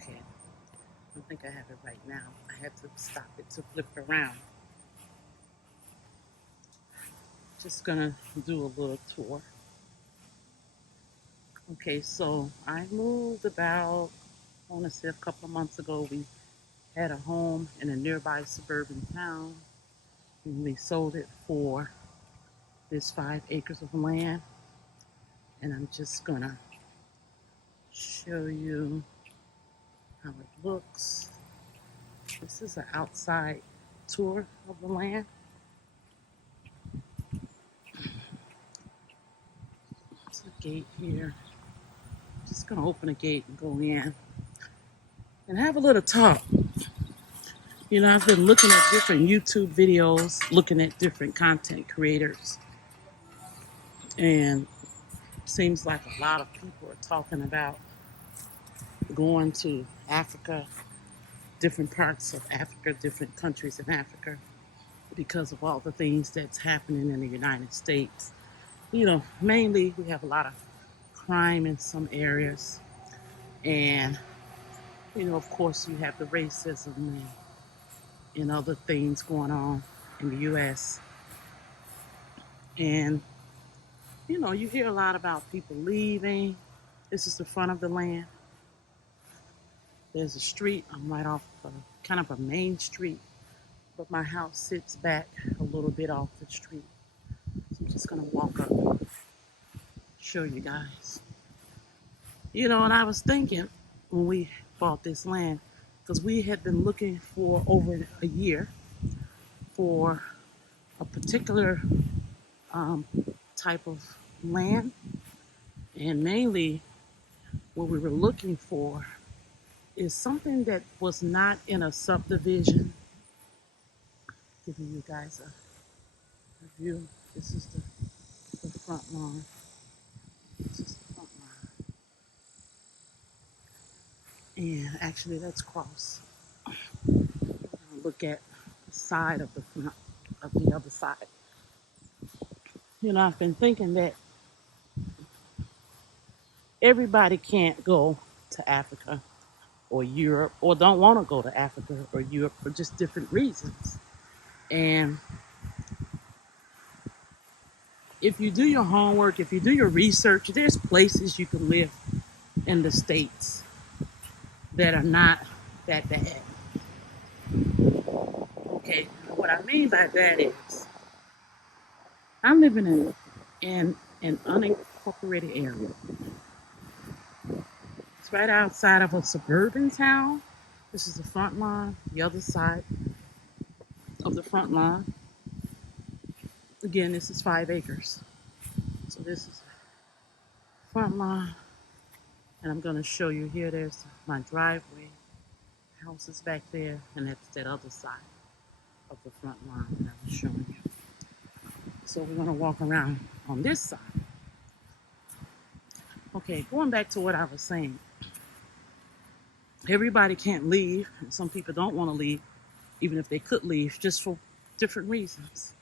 Okay, I think I have it right now. I had to stop it to flip it around. Just gonna do a little tour. Okay, so I moved about, I want to say a couple of months ago. We had a home in a nearby suburban town, and we sold it for this 5 acres of land. And I'm just gonna show you how it looks. This is an outside tour of the land. There's a gate here. Just gonna open a gate and go in and have a little talk. I've been looking at different YouTube videos, looking at different content creators, and it seems like a lot of people are talking about going to Africa, different parts of Africa, different countries in Africa, because of all the things that's happening in the United States. Mainly we have a lot of crime in some areas, and of course, you have the racism and other things going on in the U.S. And you hear a lot about people leaving. This is the front of the land. There's a street. I'm right off of kind of a main street, but my house sits back a little bit off the street. So I'm just gonna walk up and show you guys. And I was thinking when we bought this land, because we had been looking for over a year for a particular um, type of land, and mainly what we were looking for is something that was not in a subdivision. Giving you guys a view. This is the front lawn. This is the front lawn. And actually, let's cross. Look at the side of the front, of the other side. I've been thinking that everybody can't go to Africa or Europe, or don't want to go to Africa or Europe for just different reasons. And if you do your homework, if you do your research, there's places you can live in the States that are not that bad. Okay, what I mean by that is I'm living in an unincorporated area. It's right outside of a suburban town. This is the front lawn, the other side of the front lawn. Again, this is 5 acres. So this is the front lawn, and I'm going to show you here. There's my driveway, house is back there, and that's that other side of the front lawn that I was showing you. So we're going to walk around on this side. Okay, going back to what I was saying. Everybody can't leave, and some people don't want to leave, even if they could leave, just for different reasons.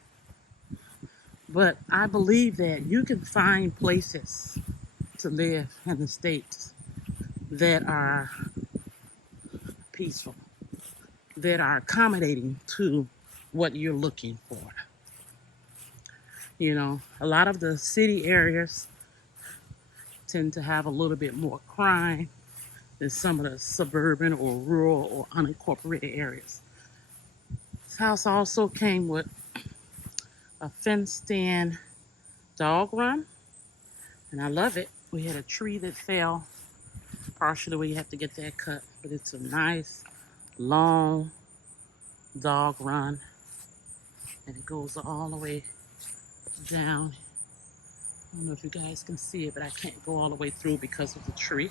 But I believe that you can find places to live in the States that are peaceful, that are accommodating to what you're looking for. A lot of the city areas tend to have a little bit more crime than some of the suburban or rural or unincorporated areas. This house also came with a fenced-in dog run, and I love it. We had a tree that fell partially where you have to get that cut, but it's a nice long dog run, and it goes all the way down. I don't know if you guys can see it, but I can't go all the way through because of the tree.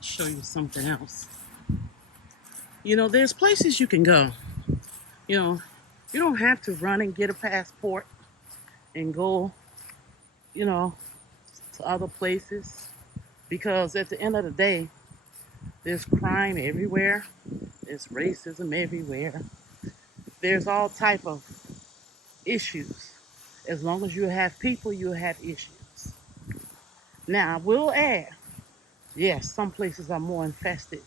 Show you something else. There's places you can go. You don't have to run and get a passport and go, to other places, because at the end of the day, there's crime everywhere. There's racism everywhere. There's all type of issues. As long as you have people, you have issues. Now, I will add, yes, some places are more infested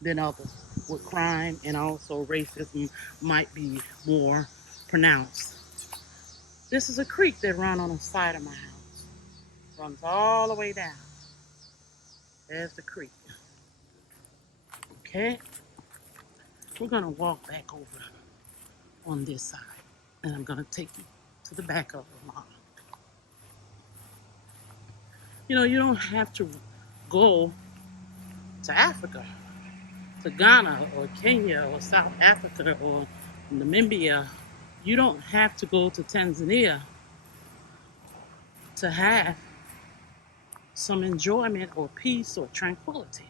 than others with crime, and also racism might be more pronounced. This is a creek that runs on the side of my house. Runs all the way down. There's the creek. Okay? We're gonna walk back over on this side. And I'm gonna take you to the back of the lawn. You know, you don't have to go to Africa, to Ghana or Kenya or South Africa or Namibia. You don't have to go to Tanzania to have some enjoyment or peace or tranquility.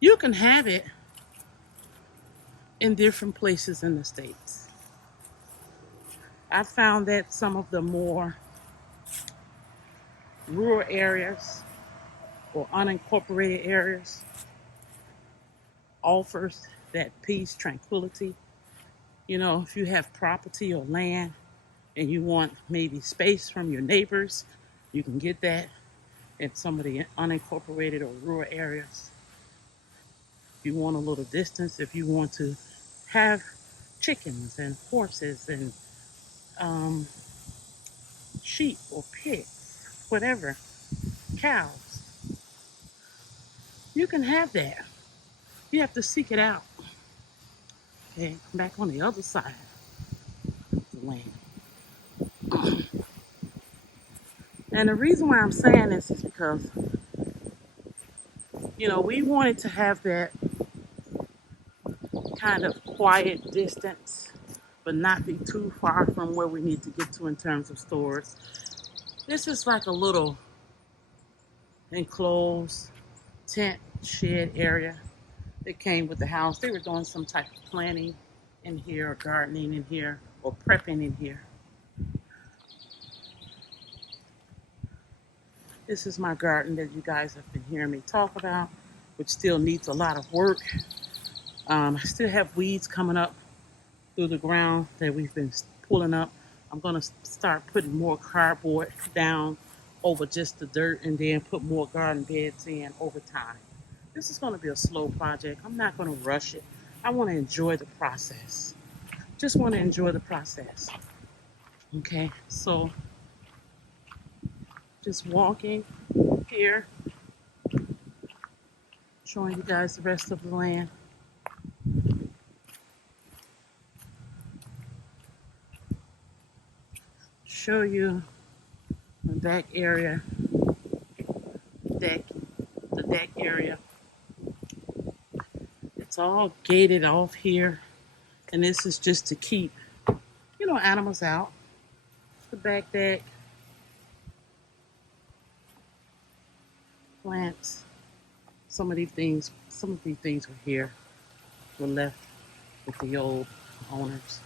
You can have it in different places in the States. I found that some of the more rural areas or unincorporated areas offers that peace, tranquility. You know, if you have property or land and you want maybe space from your neighbors, you can get that in some of the unincorporated or rural areas. If you want a little distance, if you want to have chickens and horses and um, sheep or pigs, whatever, cows, you can have that. You have to seek it out. Okay, back on the other side of the land. And the reason why I'm saying this is because, you know, we wanted to have that kind of quiet distance, but not be too far from where we need to get to in terms of stores. This is like a little enclosed tent shed area that came with the house. They were doing some type of planting in here, or gardening in here, or prepping in here. This is my garden that you guys have been hearing me talk about, which still needs a lot of work. I still have weeds coming up through the ground that we've been pulling up. I'm going to start putting more cardboard down over just the dirt and then put more garden beds in over time. This is going to be a slow project. I'm not going to rush it. I want to enjoy the process. Just want to enjoy the process. Okay, so just walking here, showing you guys the rest of the land. Show you the back area, deck, the deck area. It's all gated off here, and this is just to keep, you know, animals out. The back deck, plants. Some of these things were here, were left with the old owners.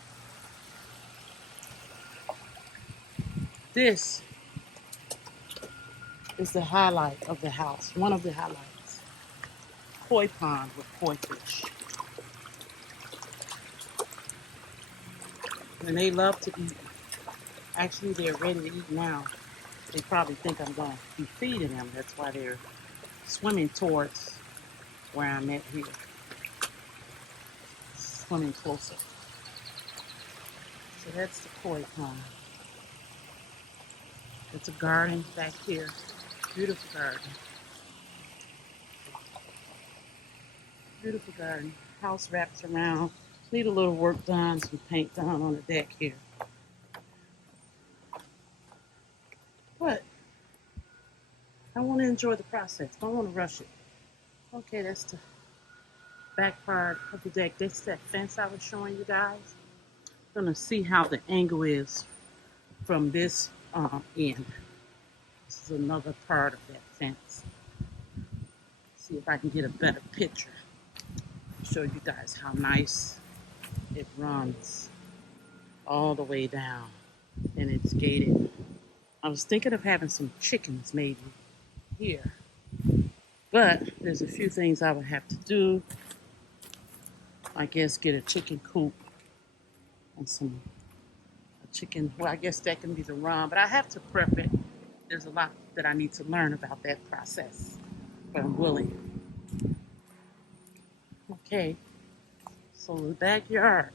This is the highlight of the house, one of the highlights. Koi pond with koi fish. And they love to eat. Actually, they're ready to eat now. They probably think I'm going to be feeding them. That's why they're swimming towards where I'm at here. Swimming closer. So that's the koi pond. It's a garden back here. Beautiful garden. Beautiful garden. House wraps around. Need a little work done, some paint done on the deck here. But I want to enjoy the process. Don't want to rush it. Okay, that's the back part of the deck. That's that fence I was showing you guys. I'm gonna see how the angle is from this end. This is another part of that fence. See if I can get a better picture. Show you guys how nice it runs all the way down, and it's gated. I was thinking of having some chickens maybe here, but there's a few things I would have to do. I guess get a chicken coop and some chicken. Well, I guess that can be the run, but I have to prep it There's a lot that I need to learn about that process, but I'm willing. Okay, so the backyard.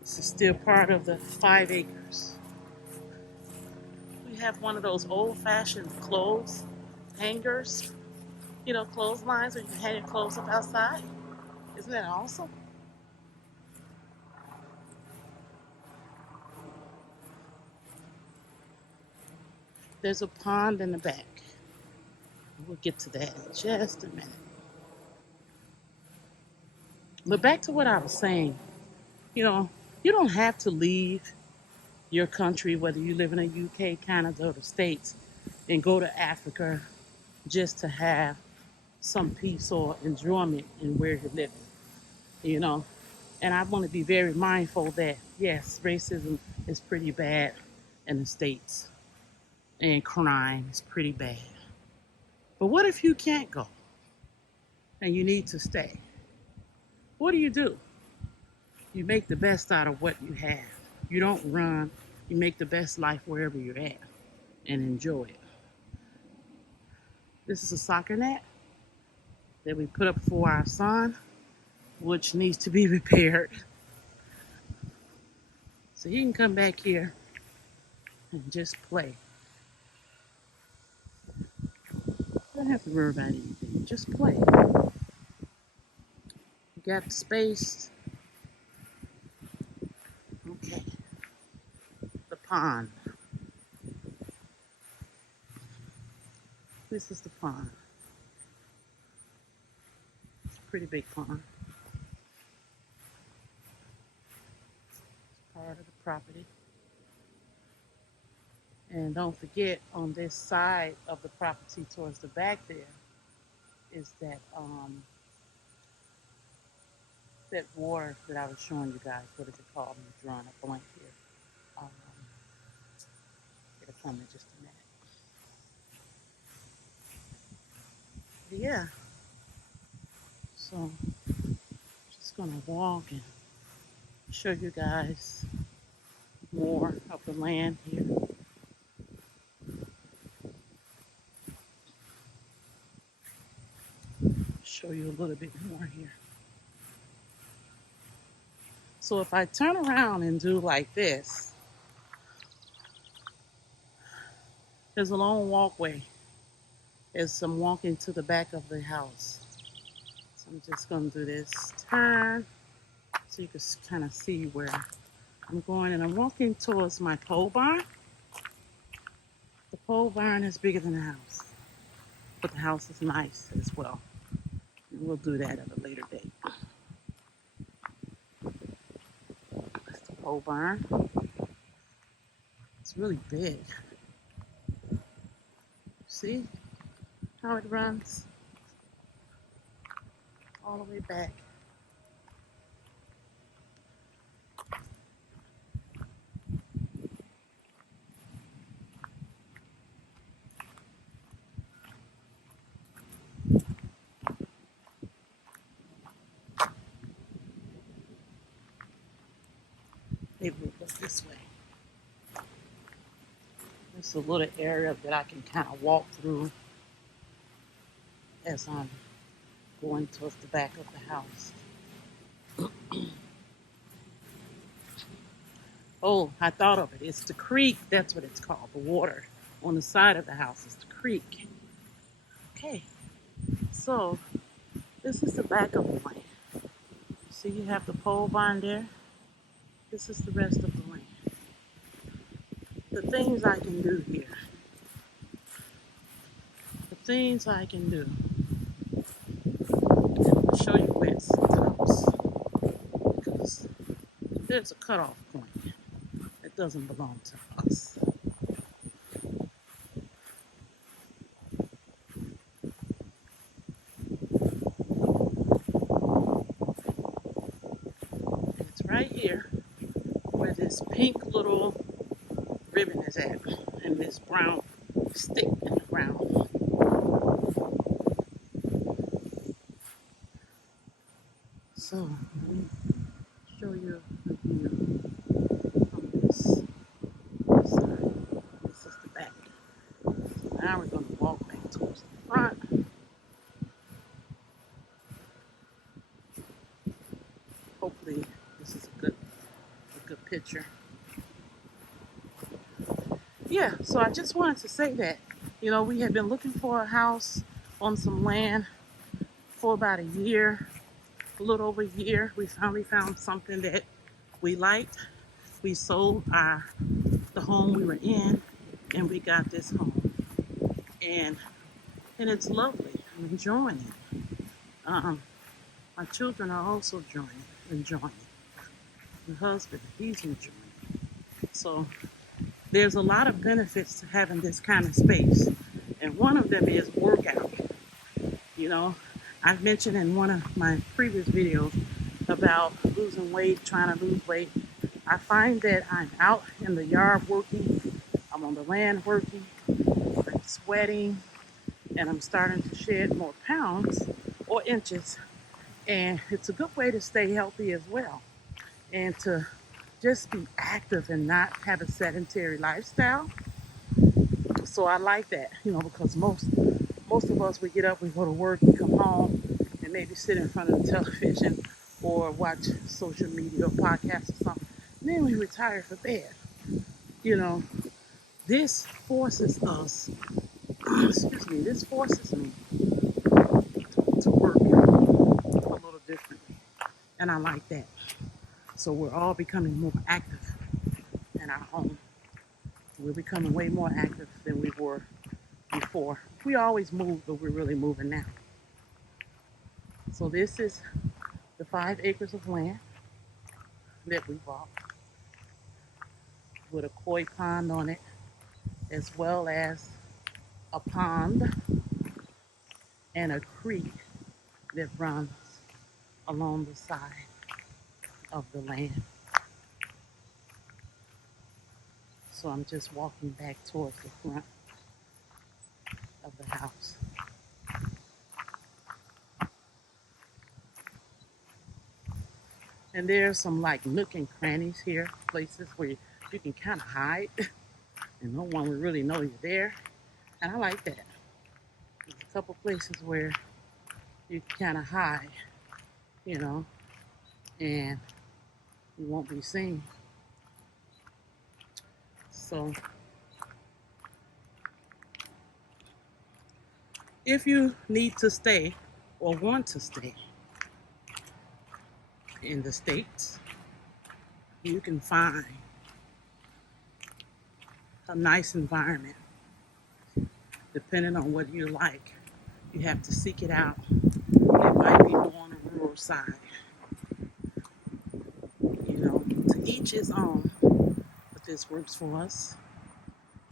This is still part of the 5 acres. We have one of those old-fashioned clothes hangers, clotheslines where you can hang your clothes up outside. Isn't that awesome? There's a pond in the back. We'll get to that in just a minute. But back to what I was saying, you know, you don't have to leave your country, whether you live in the UK, Canada, or the States, and go to Africa just to have some peace or enjoyment in where you're living, you know. And I want to be very mindful that, yes, racism is pretty bad in the States, and crime is pretty bad. But what if you can't go and you need to stay? What do? You make the best out of what you have. You don't run. You make the best life wherever you're at and enjoy it. This is a soccer net that we put up for our son, which needs to be repaired. So he can come back here and just play. Don't have to worry about anything. Just play. You got the space. Okay. The pond. This is the pond. It's a pretty big pond. It's part of the property. And don't forget, on this side of the property towards the back there is that water that I was showing you guys. What is it called? I'm drawing a blank here. Um, it'll come in just a minute. But yeah, so just gonna walk and show you guys more of the land here. Show you a little bit more here. So if I turn around and do like this, there's a long walkway as I'm walking to the back of the house. So I'm just gonna do this turn so you can kind of see where I'm going, and I'm walking towards my pole barn. The pole barn is bigger than the house, but the house is nice as well. We'll do that at a later date. That's the pole barn. It's really big. See how it runs all the way back. Maybe we'll go this way. There's a little area that I can kind of walk through as I'm going towards the back of the house. Oh, I thought of it. It's the creek. That's what it's called. The water on the side of the house is the creek. Okay, so this is the back of the land. See, you have the pole barn there. This is the rest of the land. The things I can do here. The things I can do. I'll show you where it stops. Because there's a cutoff point that doesn't belong to us. It's right here where this pink little ribbon is at and this brown stick in the ground. So let me show you a view from this side. This is the picture. Yeah, so I just wanted to say that, we had been looking for a house on some land for about a year, a little over a year. We finally found something that we liked. We sold the home we were in, and we got this home, and it's lovely. I'm enjoying it. My children are also enjoying it. My husband, he's enjoying it. So there's a lot of benefits to having this kind of space, and one of them is workout. You know, I've mentioned in one of my previous videos about losing weight, trying to lose weight. I find that I'm out in the yard working, I'm on the land working, I'm sweating, and I'm starting to shed more pounds or inches. And it's a good way to stay healthy as well, and to just be active and not have a sedentary lifestyle. So I like that, because most of us, we get up, we go to work, we come home, and maybe sit in front of the television or watch social media or podcasts or something. And then we retire for bed. You know, this forces us, excuse me, this forces me to work a little differently. And I like that. So we're all becoming more active in our home. We're becoming way more active than we were before. We always moved, but we're really moving now. So this is the 5 acres of land that we bought with a koi pond on it, as well as a pond and a creek that runs along the side of the land. So I'm just walking back towards the front of the house. And there's some like nook and crannies here, places where you can kind of hide and no one will really know you're there. And I like that. There's a couple places where you can kind of hide, you know, and you won't be seen. So if you need to stay or want to stay in the States, you can find a nice environment depending on what you like. You have to seek it out. It might be more on the rural side. To each his own, but this works for us.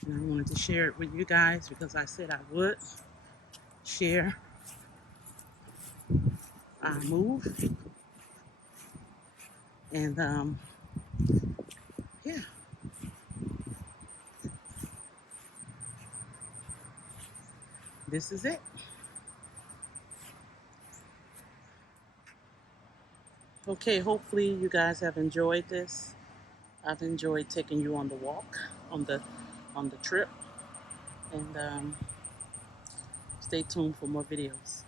And I wanted to share it with you guys because I said I would share our move. And yeah, this is it. Okay, hopefully you guys have enjoyed this. I've enjoyed taking you on the walk, on the trip, and stay tuned for more videos.